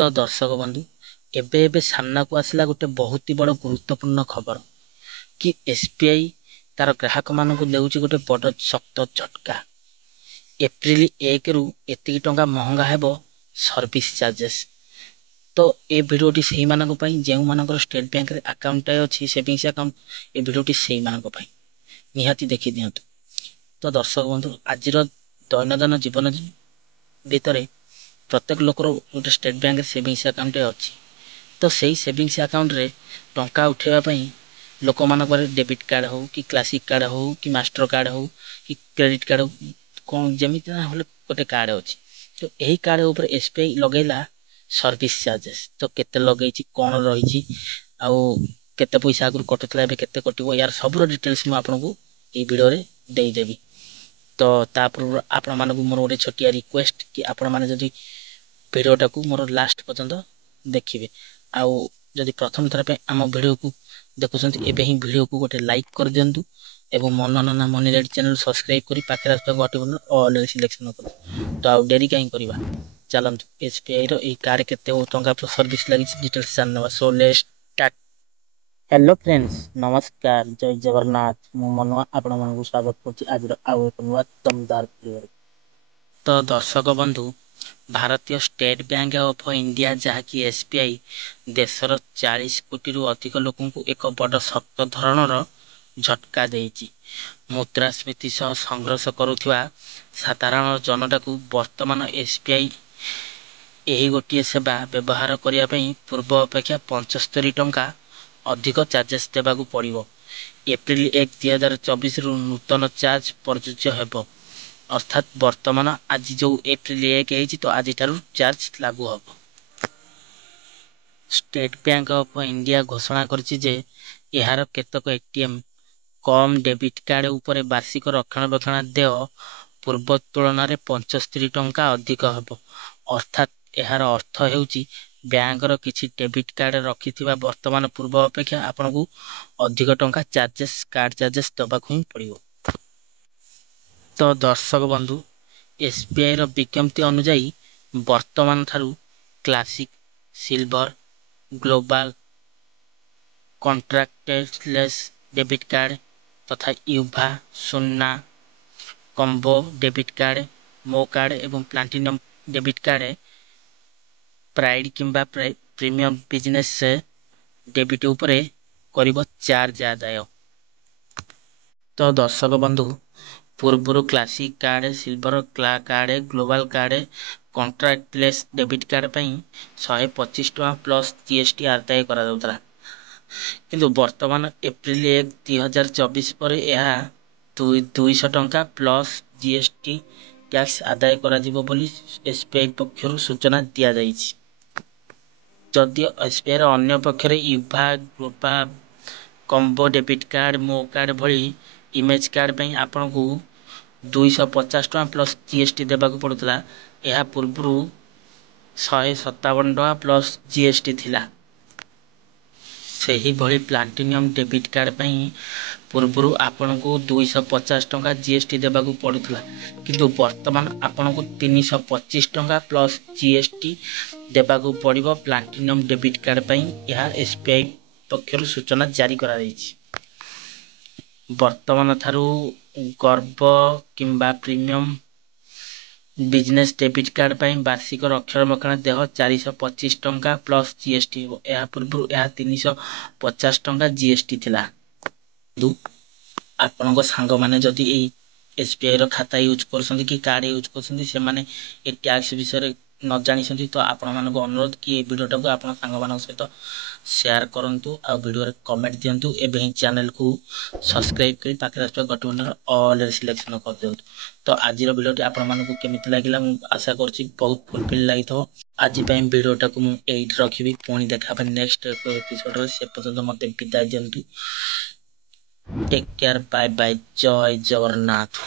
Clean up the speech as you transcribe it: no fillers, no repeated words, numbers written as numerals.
तो दर्शक बंधु एबे एबे सामना को आसला गोटे बहुत ही बड़ गुरुत्वपूर्ण खबर कि एसबीआई तार ग्राहक मान देउछि गोटे बड़ शक्त झटका। एप्रिल 1 रु एति टंका महंगा हेबो सर्विस चार्जेस। तो ए भिडियोटी से मानक पई जेउ मानकर स्टेट बैंक रे अकाउंट अछि सेविंग्स अकाउंट ए भिडियोटी से मानक पई निहाती देखि दियंतु। तो दर्शक बंधु आज दैनंदिन जीवन भितर प्रत्येक लोकर गोटे स्टेट बैंक सेविंग्स अकाउंट अच्छी। तो सही सेविंग्स अकाउंट रे टंका उठेबा लोक मानकर डेबिट कार्ड हो कि क्लासिक कार्ड हो कि मास्टर कार्ड हो कि क्रेडिट कार्ड हो कौन जमी गोटे कार्ड अच्छी। तो यही कार्ड ऊपर एसबीआई लगेला सर्विस चार्जेस। तो केते लगेछि कौन रही केते पैसा आगु कटुला केते कटिबो यार सब डिटेल्स मु आपनको ई वीडियो रे देदेवी। तो तापर आपण मानकु मोर गोटे छोटिया रिक्वेस्ट कि आपण माने जदि वीडियोटा को मोर लास्ट पर्यंत देखिए आउ जदि प्रथम थर पे आम वीडियो को देखुं एबे ही वीडियो को गोटे लाइक कर दिंतु एवं मनोनना मनी रेड चैनल सब्सक्राइब करी पाखे घटी ऑल सिलेक्शन कर। तो आउ डेरी कहीं करवा चलतु एसबीआई रो ई कार्ड केते टंका सर्विस लगी डिटेल्स जानवा। So let's start. Hello friends नमस्कार जय जगन्नाथ मु मनुआ आपण मानकु स्वागत करछि आज आउ एक नुआ दमदार वीडियो। तो दर्शक बंधु भारतीय स्टेट बैंक ऑफ इंडिया जहाँकि एसबीआई देशर 40 कोटी रु अधिक लोकंकु एक बड़ शक्त धरणर झटका देइछि। मुद्रास्फीति सह संघर्ष करुथिबा साधारण जनता को वर्तमान एसबीआई यही गोटे सेवा व्यवहार करिया पई पूर्व अपेक्षा 75 टंका अधिक चार्जेस देबाकू पड़िबो। एप्रिल 1 2024 रु नूतन चार्ज प्रযোज्य हेबो। अर्थात वर्तमान आज जो एप्रिल 1 है तो आज चार्ज लागू हम। स्टेट बैंक ऑफ इंडिया घोषणा करछि जे यार केतक एटीएम कम डेबिट कार्ड उपर वार्षिक रक्षणाबेक्षण देय पूर्व तुलन में 75 टंका अधिक हेबो। अर्थात यार अर्थ हेउछि बैंकर किछि डेबिट कार्ड रखिथिबा वर्तमान पूर्व अपेक्षा आपनकु अधिक टंका चार्जेस कार्ड चार्जेस दबाकू ही पड़िबो। तो दर्शक बंधु एसबीआई रो विज्ञप्ति अनुसार वर्तमान थारु classic silver global contactless debit card तथा युवा सुन्ना कॉम्बो डेबिट कार्ड मो कार्ड एवं प्लाटिनम डेबिट कार्ड प्राइड किंबा प्रीमियम बिजनेस डेबिट उपरे करिबो चार्ज आदाय। तो दर्शक बंधु पूर्व classic card silver card global card कॉन्ट्रैक्टलेस debit card पर 125 टका प्लस जीएसटी आदाय करा जाउतला। किंतु वर्तमान एप्रिल 1 2024 पर यह 200 टंका प्लस जीएसटी टैक्स आदाय करा जिवो बोली एसबीआई पक्षरु सूचना दिया जाइछि। जदि एसबीआई रो अन्य पक्षरे युवा ग्लोबल कॉम्बो डेबिट कार्ड मो कार्ड भली इमेज कार्ड पे आपन को 250 टका प्लस जीएसटी देबाकू पड़ुतला। यह पूर्व 157 टका प्लस जीएसटी थिला। सही भली प्लाटिनम डेबिट कार्ड पे पूर्व आपन को 250 टका जीएसटी देबाकू पड़ुतला किंतु वर्तमान आपन को 325 टका प्लस जीएसटी देबाकू पड़िबो प्लाटिनम डेबिट कार्ड पे। यह एसबीआई पक्षरु सूचना जारी करा दैछि। वर्तमान थारु गर्व किंबा प्रीमियम बिजनेस डेबिट कार्ड पर वार्षिक रक्षणाबेक्षण देह 425 टंका प्लस जीएसटी यह पूर्व यह 350 टंका जीएसटी थिला। आपण सांग माने जदि एसबीआई रो खाता यूज करछन्ती कि कार्ड यूज करछन्ती से माने ए टैक्स विषय न जानिछन्ती तो आपण मानको अनुरोध कि ए वीडियोटा को आपण सांग मानक सहित शेयर करंतु आ वीडियो रे कमेंट दियंतु एबे ही चैनल को सब्सक्राइब करी पाखे आसपा बटन ऑल रे सिलेक्शन कर दियंतु। तो आज रो वीडियोटी आपण मानको केमिति लागिला मु आशा करछि बहुत फुलफिल लागिथो। आज पय वीडियोटा को मु एट रखिबी पुणी देखा नेक्स्ट एपिसोड रे से पर्यंत मते विदाय दियंतु। टेक केयर बाय बाय जय जगन्नाथ।